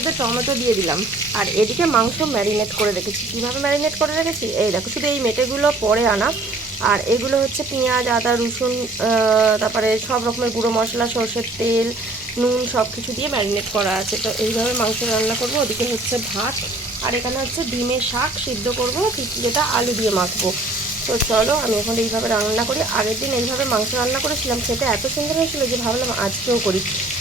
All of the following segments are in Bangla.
মধ্যে টমেটো দিয়ে দিলাম। আর এদিকে মাংস ম্যারিনেট করে রেখেছি। কীভাবে ম্যারিনেট করে রেখেছি? এই দেখো, শুধু এই মেটেগুলো পরে আনা। আর এগুলো হচ্ছে পেঁয়াজ, আদা, রসুন তারপরে সব রকমের গুঁড়ো মশলা, সর্ষের তেল, নুন সব কিছু দিয়ে ম্যারিনেট করা আছে। তো এইভাবে মাংস রান্না করব। ওদিকে হচ্ছে ভাত। আর এখানে হচ্ছে ডিমের শাক সিদ্ধ করব যেটা আলু দিয়ে মাখবো। তো চলো, আমি এখন এইভাবে রান্না করি। আগের দিন এইভাবে মাংস রান্না করেছিলাম সেটা এত সুন্দর হয়েছিল যে ভাবলাম আজকেও করি।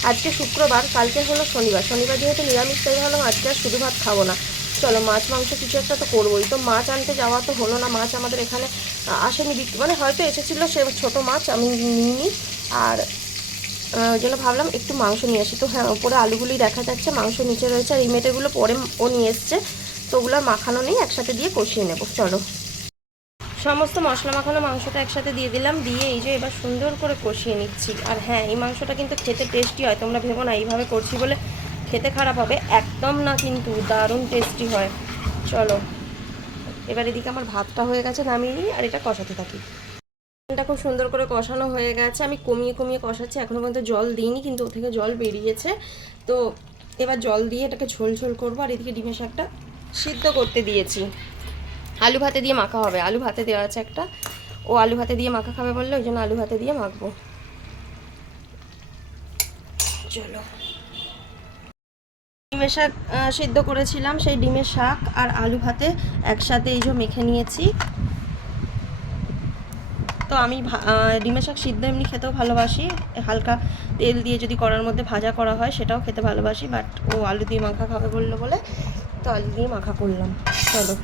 আজকে শুক্রবার, কালকে হলো শনিবার। শনিবার যেহেতু নিরামিষ, তাই ভাবলাম আজকে আর শুধু ভাত খাব না। চলো, মাছ, মাংস কিছু একটা তো করবোই। তো মাছ আনতে যাওয়া তো হলো না। মাছ আমাদের এখানে আসেনি বিক্রি মানে হয়তো এসেছিল সে ছোটো মাছ, আমি নিইনি। আর ওই জন্য ভাবলাম একটু মাংস নিয়ে আসি। তো হ্যাঁ ওপরে আলুগুলি দেখা যাচ্ছে, মাংস নিচে রয়েছে। আর এই মেটেগুলো পরে ও নিয়ে এসছে। তো ওগুলো মাখানো নেই, একসাথে দিয়ে কষিয়ে নেব। চলো। সমস্ত মশলা মাখানো মাংসটা একসাথে দিয়ে দিলাম, দিয়ে এই যে এবার সুন্দর করে কষিয়ে নিচ্ছি। আর হ্যাঁ এই মাংসটা কিন্তু খেতে টেস্টি হয়, তোমরা ভেবো না, এইভাবে করছি বলে খেতে খারাপ হবে, একদম না কিন্তু দারুণ টেস্টি হয়। চলো, এবার এদিকে আমার ভাতটা হয়ে গেছে, নামিয়ে নিই, আর এটা কষাতে থাকি। এটা খুব সুন্দর করে কষানো হয়ে গেছে, আমি কমিয়ে কমিয়ে কষাচ্ছি এখনও পর্যন্ত জল দিইনি, কিন্তু ও থেকে জল বেরিয়েছে। তো এবার জল দিয়ে এটাকে ঝোল ঝোল করব, আর এদিকে ডিমের শাকটা সিদ্ধ করতে দিয়েছি। আলু ভাতে দিয়ে মাখা হবে। আলু ভাতে দেওয়া আছে একটা। ও আলু ভাতে দিয়ে মাখা খাবে বললে, ওই জন্য আলু ভাতে দিয়ে মাখবো। চলো। ডিমের শাক সিদ্ধ করেছিলাম, সেই ডিমের শাক আর আলু ভাতে একসাথে এই যে মেখে নিয়েছি। তো আমি ডিমের শাক সিদ্ধ এমনি খেতেও ভালোবাসি। হালকা তেল দিয়ে যদি করার মধ্যে ভাজা করা হয়, সেটাও খেতে ভালোবাসি। বাট ও আলু দিয়ে মাখা খাবে বলল বলে, তো আলু দিয়ে মাখা করলাম। চলো।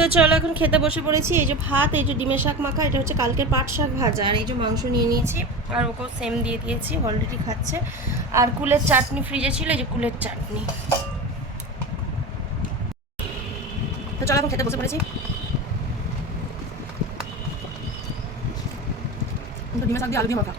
তো চলো এখন খেতে বসে পড়েছি। এই যে ভাত, এই যে ডিমের শাক মাখা, এটা হচ্ছে কালকের পাট শাক ভাজা। আর এই যে মাংস নিয়ে নিয়েছি, আর ওকেও সেম দিয়ে দিয়েছি অলরেডি খাচ্ছে। আর কুলের চাটনি ফ্রিজে ছিল, এই যে কুলের চাটনি। তো চলো এখন খেতে বসে পড়েছি। ডিমের শাক দিয়ে আলু দিয়ে মাখা।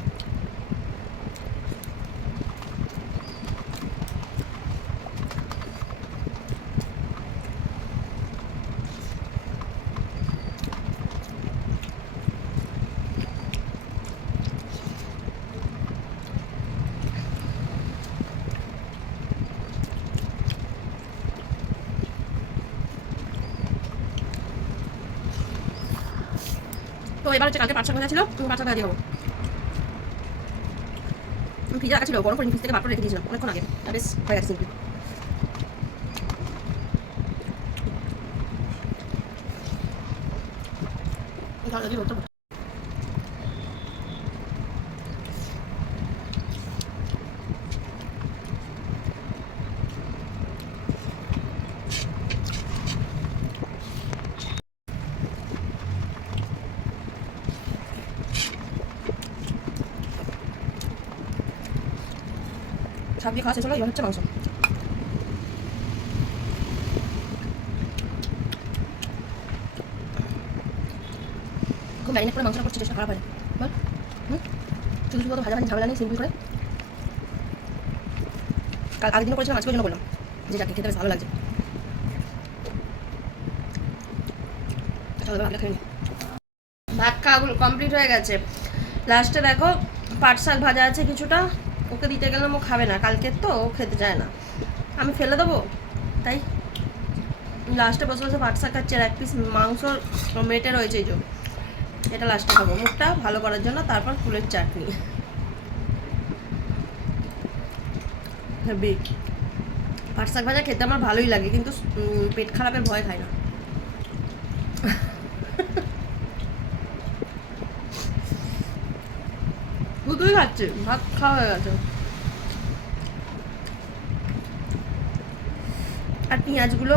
এবার হচ্ছে কালকে পাঁচশো ছিল তুমি পাঁচশো টাকা দিয়ে হব ফ্রিজে রাখা ছিল, গরম করে ফ্রিজ থেকে বার করে রেখে দিয়েছিলাম, অনেকক্ষণ আগে। বেশ, হয়ে গেছে সিম্পল ভালো শাক দিয়ে খাওয়া শেষ হলো, এবার হচ্ছে মাংস। খুব ম্যারিনেট করে মাংসটা করছি চেষ্টা খারাপ হয় বল, হুম? শুধু শুধু ভাজা ভাজি ঝামেলা নেই, সিম্পল করে। কাল আগের দিনও করেছিলাম, আজকের জন্য বললাম যে যাকে খেতে বেশ ভালো লাগছে। নিই। ভাত খাওয়া কমপ্লিট হয়ে গেছে। লাস্টে দেখো পাট শাক ভাজা আছে কিছুটা। ওকে দিতে গেলাম, ও খাবে না। কালকের তো, ও খেতে চায় না। আমি ফেলে দেবো? তাই? লাস্টে বসে বসে পাট শাক খাচ্ছে, আর এক পিস মাংস মেটে রয়েছে এই যে। এটা লাস্টে খাব। মুখটা ভালো করার জন্য তারপর ফুলের চাটনি। হেবি পাট শাক ভাজা খেতে আমার ভালোই লাগে, কিন্তু পেট খারাপের ভয় খায় না। দুটোই খাচ্ছে ভাত খাওয়া হয়ে গেছে আর পেঁয়াজগুলো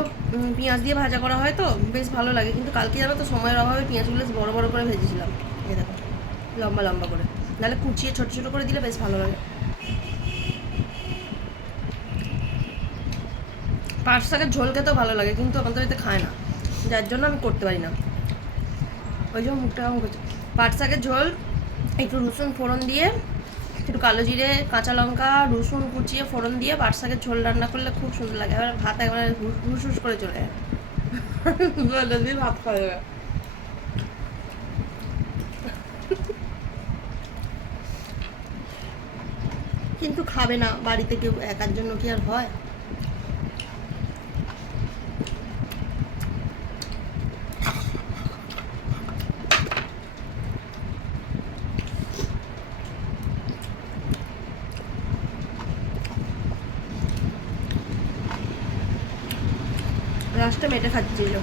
পেঁয়াজ দিয়ে ভাজা করা হয় তো, বেশ ভালো লাগে। কিন্তু কালকে জানো তো সময়ের অভাবে পেঁয়াজগুলো বড় বড় করে ভেজেছিলাম। এই দেখো, লম্বা লম্বা করে। নাহলে কুচিয়ে ছোট ছোট করে দিলে বেশ ভালো লাগে। পাট শাকের ঝোল খেতেও ভালো লাগে, কিন্তু আমাদের এতে খায় না। যার জন্য আমি করতে পারি না। ওই জন্য মুখটা করছে। পাট শাকের ঝোল একটু রসুন ফোড়ন দিয়ে, একটু কালো জিরে, কাঁচা লঙ্কা, রসুন কুচিয়ে ফোড়ন দিয়ে পাট ঝোল রান্না করলে খুব সুন্দর লাগে। এবার ভাত একবারে হুস হুস করে চলে যায় ভাত খাওয়া যাবে কিন্তু খাবে না, বাড়িতে কেউ একার জন্য কি আর হয়। রসটা মেটে খাচ্ছিল।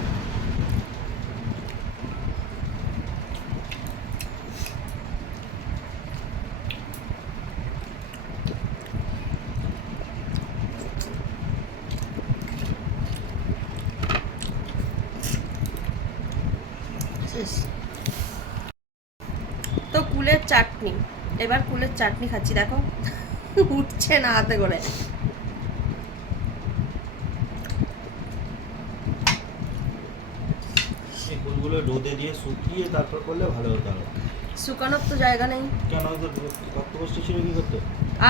তো কুলের চাটনি। এবার কুলের চাটনি খাচ্ছি দেখো। উঠছে না হাতে করে। ফুলগুলো রোদে দিয়ে শুকিয়ে তারপর করলে ভালো হতো। শুকানোর তো জায়গা নেই। কেন? রক্তকষ্ট ছিল কি করতে?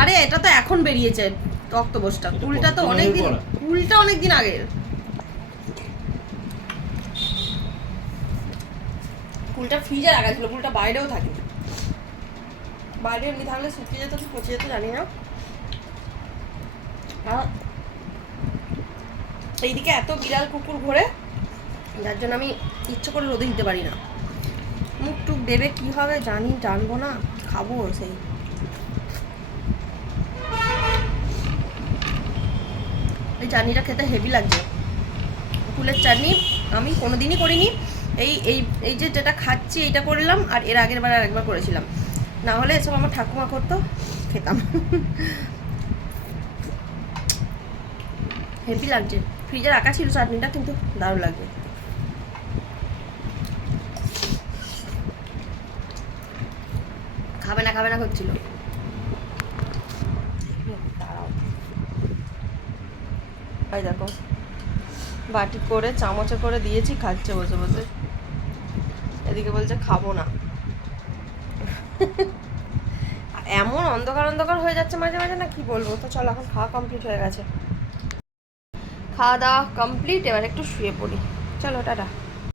আরে এটা তো এখন বেরিয়েছে এটা কুলটা তো অনেক দিন? কুলটা অনেক দিন আগের। কুলটা ফ্রিজে রাখা ছিল কুলটা বাইরেও থাকে। বাইরে এমনি থাকলে শুকিয়ে যেত কি পচে যেত জানি না। এইদিকে এত বিড়াল কুকুর ঘোরে যার জন্য আমি ইচ্ছে করে রোদে দিতে পারি না। মুখ টুক দেবে কি হবে জানি, জানব না, খাব সেই। এই চাটনিটা খেতে হেভি লাগছে। ফুলের চাটনি আমি কোনোদিনই করিনি। এই এই এই যে যেটা খাচ্ছি এইটা করলাম আর এর আগের বার আরেকবার করেছিলাম। না হলে এসব আমার ঠাকুমা করতো, খেতাম। হেভি লাগছে। ফ্রিজে রাখা ছিল চাটনিটা, কিন্তু দারুণ লাগছে খাবে না খাবে না করছিল দাঁড়াও। দেখো, বাটি করে, চামচে করে দিয়েছি, খাচ্ছে বসে বসে। এদিকে বলছে, খাব না। এমন অন্ধকার অন্ধকার হয়ে যাচ্ছে মাঝে মাঝে না কি বলব? তো চলো, এখন খাওয়া কমপ্লিট হয়ে গেছে। খাওয়া দাওয়া কমপ্লিট এবার একটু শুয়ে পড়ি। চলো, টাটা।